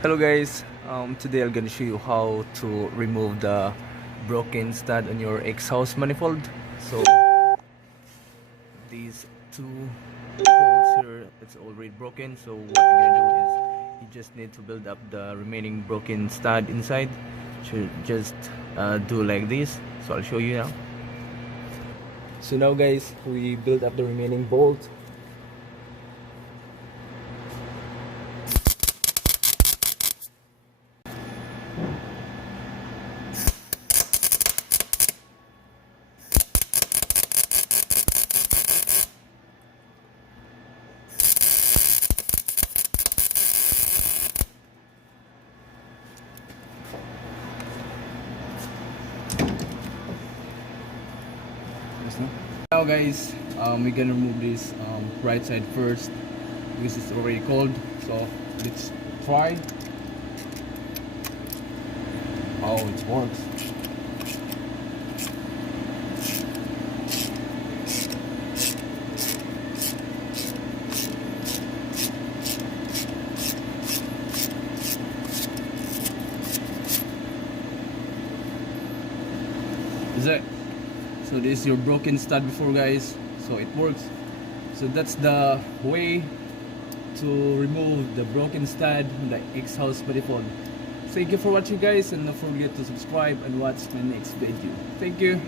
Hello guys, today I'm gonna show you how to remove the broken stud on your exhaust manifold. So these two bolts here, it's already broken, so what you're gonna do is you just need to build up the remaining broken stud inside. So just do like this, so I'll show you now. So now guys, we build up the remaining bolt. Now guys, we're gonna remove this right side first because it's already cold. So let's try. Oh, it works. Is it? So this is your broken stud before guys, so it works. So that's the way to remove the broken stud on the exhaust manifold. Thank you for watching guys, and don't forget to subscribe and watch my next video. Thank you.